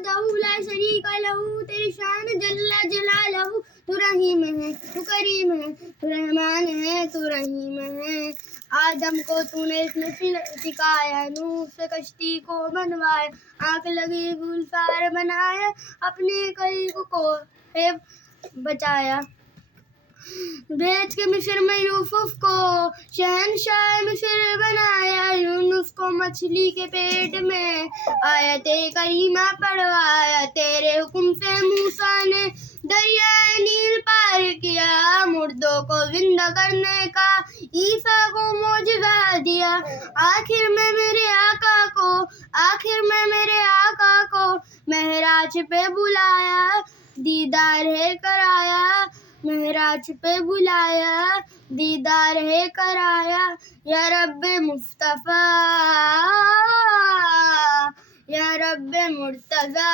वहदहु ला शरीका लहू, तेरी शान जल्ला जलालहू। तू रहीम है, तू करीम है, तू रहमान है, तू रहीम है। आदम को तूने इसमें सिखाया, नूह से कश्ती को बनवाया, आग लगी गुलजार बनाया, अपने कलीग को बचाया। भेज के मिस्र में यूसुफ को शहनशाह मिस्र बनाया, यूनुस को मछली के पेट में आयते करीमा पढ़वाया। तेरे हुक्म से मूसा ने दरियाए नील पार किया, मुर्दों को जिंदा करने का ईसा को मौजज़ा दिया। आखिर में मेरे आका को महराज पे बुलाया, दीदार है कराया, महराज पे बुलाया, दीदार है कराया। या रब्बे मुस्तफा, या रब्बे मुर्तज़ा,